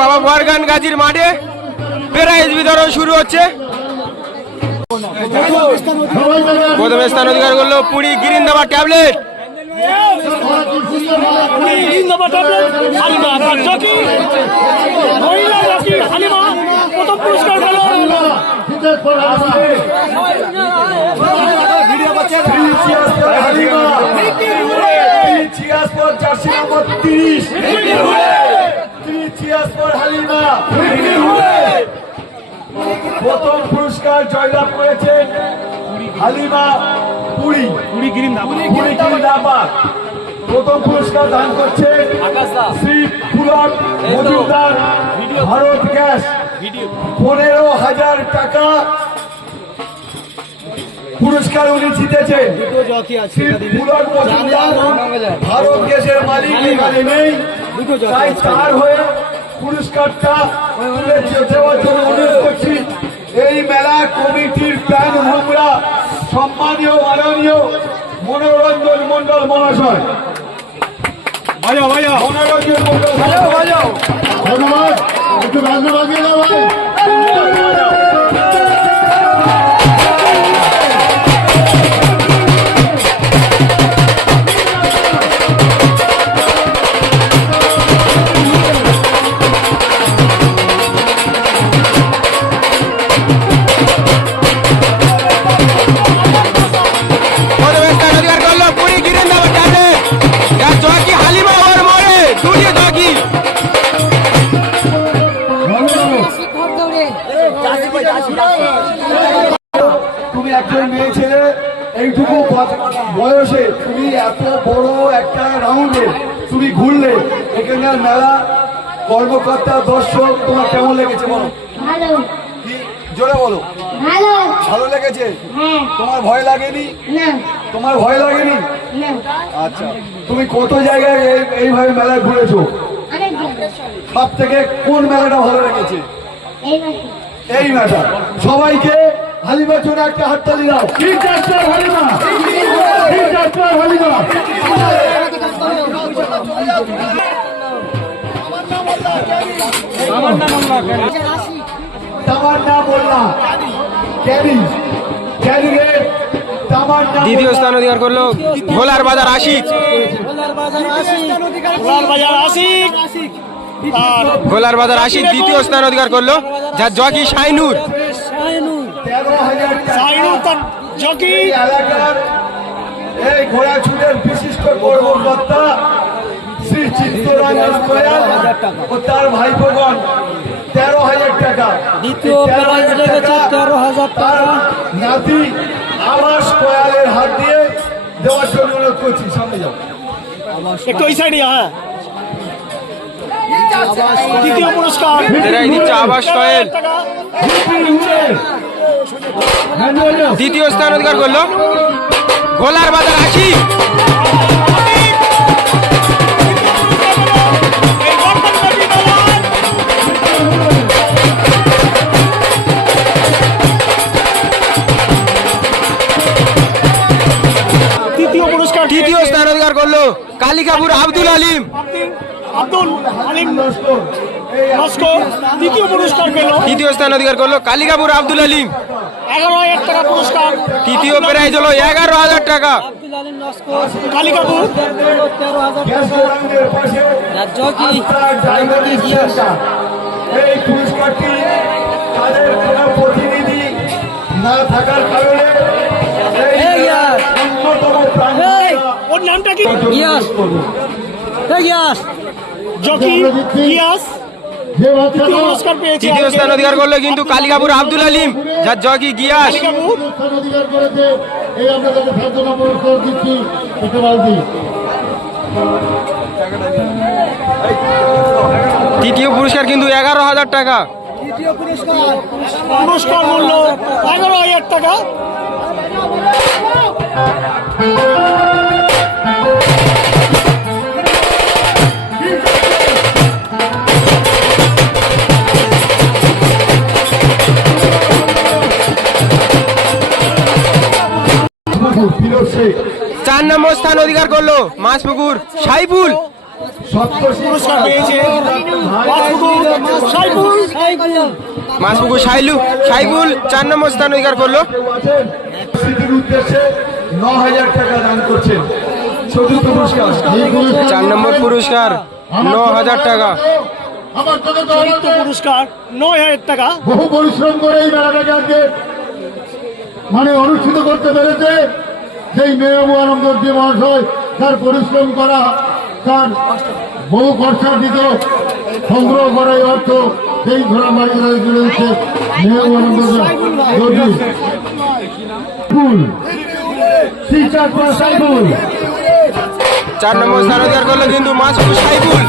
বাবা বরগান গাজীর মাঠে প্রাইজ বিতরণ শুরু হচ্ছে। প্রথম স্থান অধিকার করলো পুরী গিরিন্দাবা ট্যাবলেট। প্রথম পুরস্কার জয়লাভ করেছেন হালিমা পুরী গিরিন্দাবাদ। প্রথম পুরস্কার দান করছে শ্রী পুলক মজুমদার ভারত গ্যাস 15,000 টাকা পুরস্কার উনি জিতেছেন। পুলক মজুমদার ভারত গ্যাসের মালিক এখানে নেই, তাই তার হয়ে পুরস্কারটা দেওয়ার জন্য অনুরোধ করছি এই মেলা কমিটির প্ল্যান আমরা সম্মানীয় মাননীয় মনোরঞ্জন মন্ডল মহাশয়। মনোরঞ্জন মন্ডল ধন্যবাদ। একটু রান্না বাগিয়ে দাও ভাই। তুমি একজন মেয়ে ছেলে, এইটুকু বয়সে তুমি এত বড় একটা রাউন্ডে তুমি ঘুরলে, এখানকার মেলা কর্মকর্তা দর্শক তোমার কেমন লেগেছে বলো? ভালো। কি জোরে বলো? ভালো। ভালো লেগেছে? হ্যাঁ। তোমার ভয় লাগেনি? না। তোমার ভয় লাগেনি? না। আচ্ছা, তুমি কত জায়গায় এইভাবে মেলায় ঘুরেছো? সব থেকে কোন মেলাটা ভালো লেগেছে? এই মেলা। সবাইকে হালিমার জন্য একটা হাততালি দাও। হালিমা হালিমা। তামান্না মোল্লা দ্বিতীয় স্থান অধিকার করলো ভোলার বাজার আশিক। ভোলার বাজার আশিক দ্বিতীয় স্থান অধিকার করলো, যার জকি শাইনুর। এই ঘোড়াছুটের বিশিষ্ট কর্মকর্তা শ্রী চিত্তরঞ্জন গোয়াল ও তার ভাইপোগণ 13,000 টাকা। দ্বিতীয় প্রাইজ লেগেছে 13,000 টাকা। নাতি আবাস গোয়ালের হাত দিয়ে দেওয়ার জন্য অনুরোধ করছি। সামনে যাও একটু ওই সাইডে। হ্যাঁ, দ্বিতীয় পুরস্কার দিচ্ছে আবাস গোয়াল। দ্বিতীয় স্থান অধিকার করলো ভোলার বাজার আশিক। তৃতীয় স্থান অধিকার করলো কালিকাপুর আব্দুল আলিম। দ্বিতীয় পুরস্কার পেল। তৃতীয় স্থান অধিকার করলো কালিকাপুর আব্দুল আলিম। 11,000 টাকা পুরস্কার। তৃতীয় প্রাইজ হলো 11,000 টাকা। কালিকাপুর 13,000 টাকা। এই পুরস্কারটি তাদের কোনো প্রতিনিধি না থাকার কারণে ওর নামটা কি? গিয়াস। জকি গিয়াস তৃতীয় স্থান অধিকার করলো কিন্তু কালিকাপুর আব্দুল আলিম, যার জকি গিয়াস। তৃতীয় পুরস্কার কিন্তু 11,000 টাকা। তৃতীয় পুরস্কার মূল্য 11,000 টাকা। চার নম্বর স্থান অধিকার করলো মাছপুকুর সাইফুল। পুরস্কার পেয়েছে সাইফুল। মাসপুকুর সাইফুল 4 নম্বর স্থান অধিকার করলো। স্মৃতির উদ্দেশ্যে 9,000 টাকা দান করছেন। চতুর্থ পুরস্কার 4 নম্বর পুরস্কার 9,000 টাকা। চতুর্থ পুরস্কার 9,000 টাকা। বহু পরিশ্রম করে এই মেলাটাকে আজকে অনুষ্ঠিত করতে পেরেছে। সেই মেয়র আনন্দ মহাশয় তার পরিশ্রম করা, তার বহু খরচার্জিত সংগ্রহ করা এই অর্থ সেই ঘোড়া মারিয়ে তুলে দিচ্ছে মেয়র আনন্দ ফুল 4 নম্বর স্থান অধিকার করলো কিন্তু মাসপুকুর সাইফুল।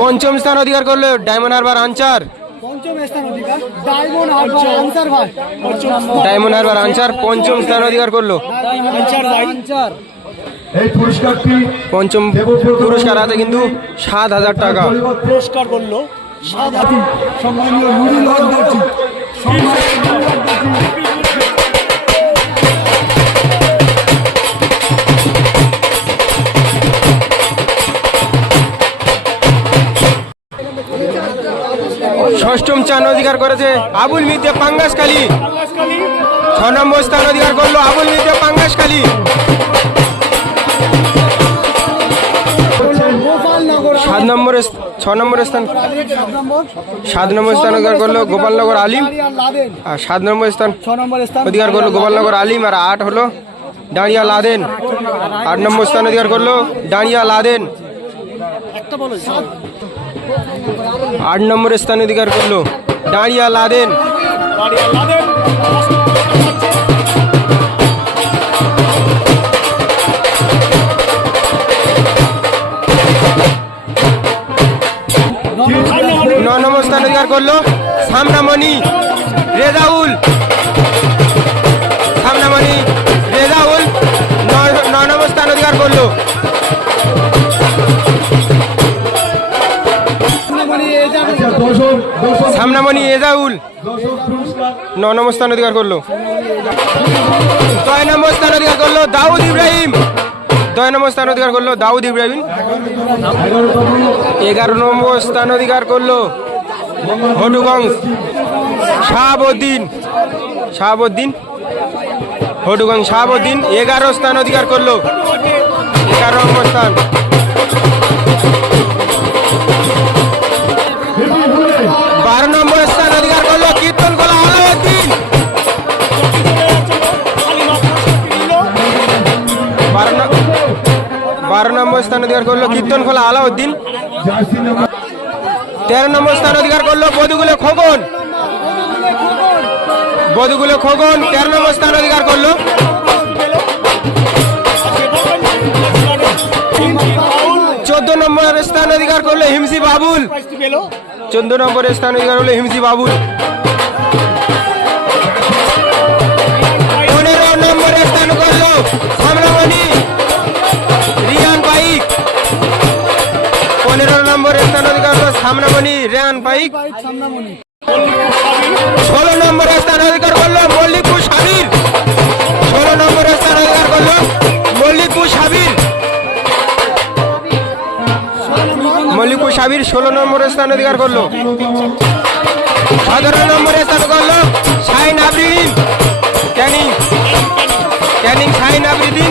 পঞ্চম স্থান অধিকার করলো ডায়মন্ড হারবার আনচার। ডায়মন্ড হারবার আনচার পঞ্চম স্থান অধিকার করলো। এই পুরস্কারটি পঞ্চম পুরস্কার আছে কিন্তু 7,000 টাকা। পুরস্কার করলো সম্মানীয় নুরুল হক দর্জি, ষষ্ঠম স্থান অধিকার করেছে আবুল মির্জা পাঙ্গাসখালী। 6 নম্বর স্থান অধিকার করলো আবুল মির্জা পাঙ্গাসখালী। 6 নম্বর স্থান 7 নম্বর স্থান অধিকার করলো গোপালনগর আলিম। আর 7 নম্বর স্থান অধিকার করলো গোপালনগর আলিম। আর 8 হলো ডাঁড়িয়া লাদেন। 8 নম্বর স্থান অধিকার করলো ডাঁড়িয়া লাদেন। 8 নম্বর স্থান অধিকার করলো ডাঁড়িয়া লাদেন। ন নম্বর স্থান অধিকার করলো সামনামণি রেজাউল। সামনামণি রেজাউল 9 নম্বর স্থান অধিকার করলো। সামনামণি এজাউল 9 নম্বর স্থান অধিকার করলো। 10 নম্বর স্থান অধিকার করলো দাউদ ইব্রাহিম। 10 নম্বর স্থান অধিকার করলো দাউদ ইব্রাহিম। 11 নম্বর স্থান অধিকার করলো হটুগঞ্জ শাহাবুদ্দিন। হটুগঞ্জ শাহাবুদ্দিন 11 স্থান অধিকার করলো। 11 নম্বর স্থান। 12 নম্বর স্থান অধিকার করলো কীর্তনখোলা আলাউদ্দিন। 12 নম্বর স্থান অধিকার করলো কীর্তনখোলা আলাউদ্দিন। 13 নম্বর স্থান অধিকার করলো বদুগুলে খোকন। 13 নম্বর স্থান অধিকার করলো। 14 নম্বর স্থান অধিকার করলো হিমসি বাবুল। 14 নম্বর স্থান অধিকার হলো হিমসি বাবুল। 15 নম্বর স্থান করলো সামনামণি রিয়ান পাইক। 15 নম্বর স্থান অধিকার করলো সামনামণি রিয়ান পাইক। 16 নম্বর স্থান অধিকার করলো মল্লিকপুর সাবির। 16 নম্বর স্থান অধিকার করলো মল্লিকপুর সাবির। 16 নম্বর স্থান অধিকার করলো। 17 নম্বর স্থান করলো শাহিন আফ্রিদিন ক্যানিং শাহিন আফ্রিদিন।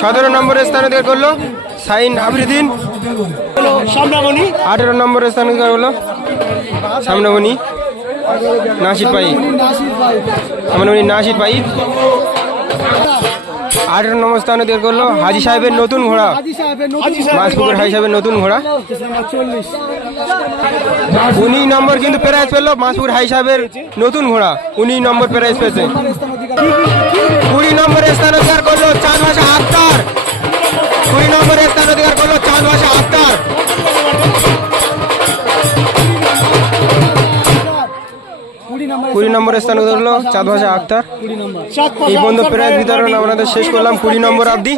17 নম্বর স্থান অধিকার করলো শাহিন আফ্রিদিন। 18 নম্বর স্থান অধিকার করলো সামনামণি নাসির পাইক। 18 নম্বর স্থান অধিকার করলো হাজি সাহেবের নতুন ঘোড়া। মাসপুকুর হাজি সাহেবের নতুন ঘোড়া। 19 নম্বর কিন্তু প্রাইজ পেলো মাসপুকুর হাজি সাহেবের নতুন ঘোড়া। 19 নম্বর প্রাইজ পেয়েছে। 20 নম্বর স্থান অধিকার করলো চাঁদ ভাষা আক্তার। 20 নম্বর স্থান অধিকার করলো চাঁদ ভাষা আক্তার। 20 নম্বর স্থান করলো চাঁদ ভাষা আক্তার। এই বন্ধু প্রাইজ বিতরণ আমাদের শেষ করলাম 20 নম্বর অবধি।